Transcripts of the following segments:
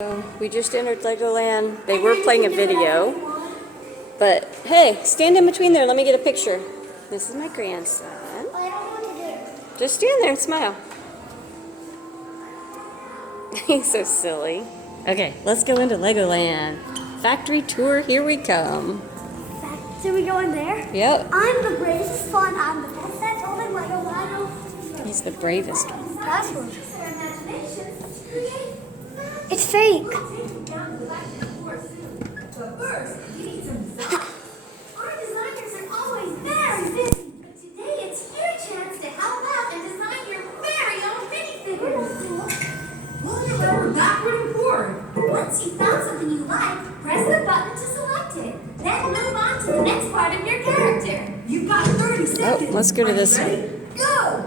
So we just entered Legoland. They were playing a video, but hey, stand in between there. Let me get a picture. This is my grandson. Just stand there and smile. He's so silly. Okay, let's go into Legoland. Factory tour, here we come. So we go in there? Yep. I'm the bravest fun. I'm the best at building Lego. He's the bravest one. That's one. It's fake. But first, you need some design. Our designers are always very busy, but today it's your chance to help out and design your very own minifigures. Pull your lever backward and forward. Once you've found something you like, press the button to select it. Then move on to the next part of your character. You've got 30 seconds. Oh, let's go to this one. Ready? Go!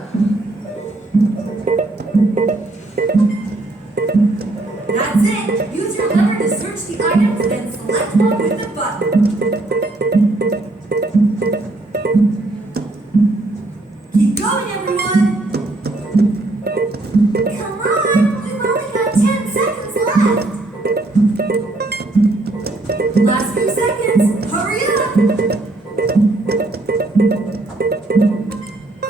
That's it. Use your lever to search the items and select one with the button. Keep going, everyone. Come on, we've only got 10 seconds left. Last few seconds. Hurry up.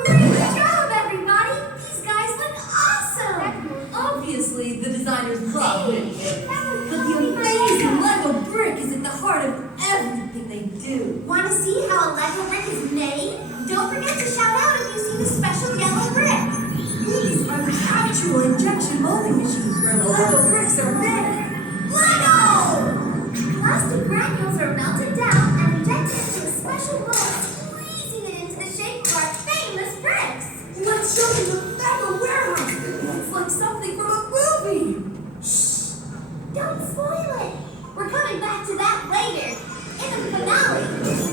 Great job, everybody! These guys look awesome! Obviously, the designers love it. But the amazing Lego brick is at the heart of everything they do. Want to see how a Lego brick is made? Don't forget to shout out if you see the special yellow brick. These are the actual injection molding machines where the Lego bricks are made. Lego! Plastic granules are melted down and injected into a special mold, squeezing it into the shape of our famous bricks. Let's show them the Lego warehouse. It's like something from a movie. Shh! Don't spoil it. We're coming back to that later, in the finale.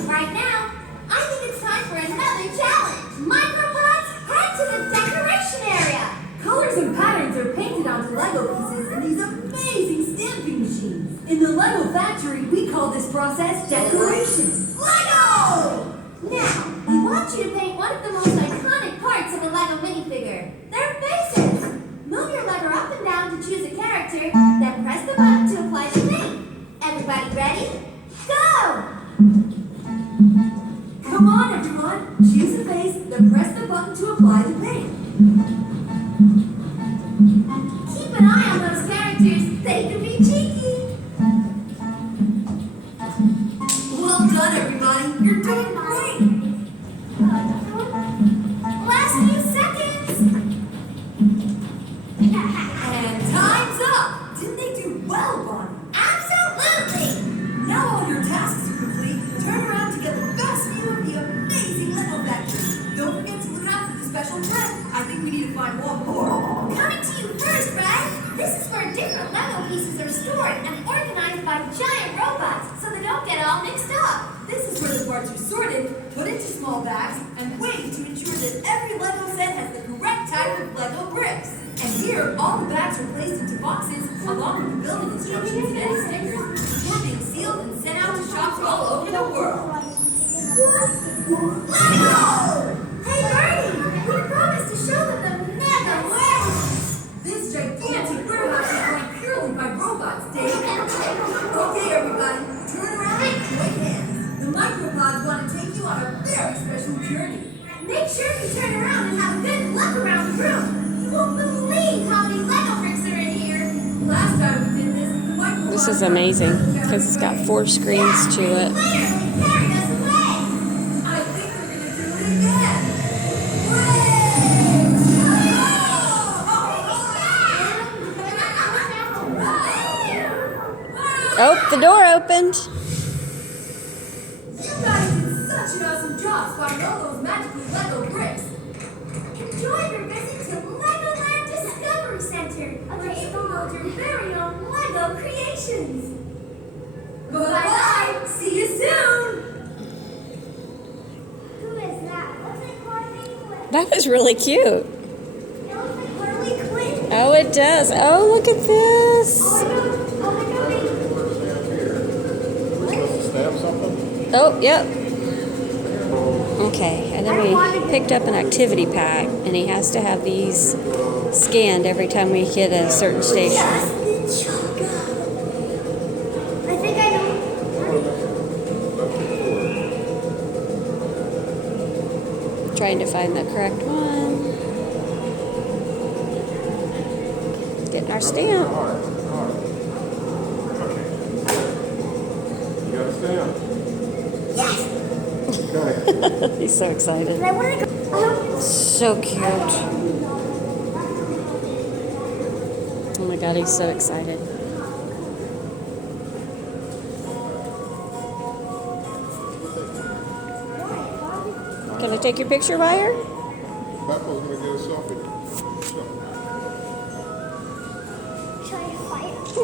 Right now, I think it's time for another challenge. Micropods, head to the decoration area. Colors and patterns are painted onto Lego pieces in these amazing stamping machines. In the Lego factory, we call this process decoration. Lego! Now, we want you to paint one of the most iconic parts of a Lego minifigure, their faces. Move your lever up and down to choose a character, then press the button to apply the paint. Everybody ready? Go! Come on, everyone. Choose a face, then press the button to apply the paint. Keep an eye on those characters. They can be cheeky. Well done, everybody. You're doing great. Last few seconds. And time's up. Didn't they do well, Bonnie? Absolutely. Now all your tasks are complete. Turn around to get the best view of the amazing Lego factory. Don't forget to look out for the special thread. I think we need to find one more. Coming to you first, Red. This is where different Lego pieces are stored and organized by giant robots so they don't get all mixed up. This is where the parts are sorted, put into small bags, and weighed to ensure that every Lego set has the correct type of Lego bricks. And here, all the bags are placed into boxes along with the building instructions and any stickers before being sealed and sent out to shops all over the world. Lego! Hey, Bernie, we promised to show them the mega warehouse. This gigantic warehouse is run purely by robots, Dave. Okay, everybody, turn around and join hands. The micropods want to take you on a very special journey. Make sure you turn around and have a good look around the room. You won't believe how many Lego bricks are in here. Last time we did this, the micropods... This is amazing because it's got 4 screens to it. Literally carried us away. I think we're going to do it again. Oh, the door opened. You guys did such an awesome job spotting all those magical Lego bricks. Enjoy your visit to Legoland Discovery Center, where you can build your very own Lego creations. Bye-bye. See you soon. Who is that? Looks like Harley Quinn. That was really cute. It looks like Harley Quinn. Oh, it does. Oh, look at this. Stab something? Oh, yep. Okay, and then we picked up an activity pack, and he has to have these scanned every time we hit a certain station. Just the chocolate. Trying to find the correct one. Getting our stamp. Hard. Okay. You got a stamp? Yes. Okay. He's so excited. And I want to go. So cute. Oh my god, he's so excited. Can I take your picture, Wire? Peppa's gonna get a selfie.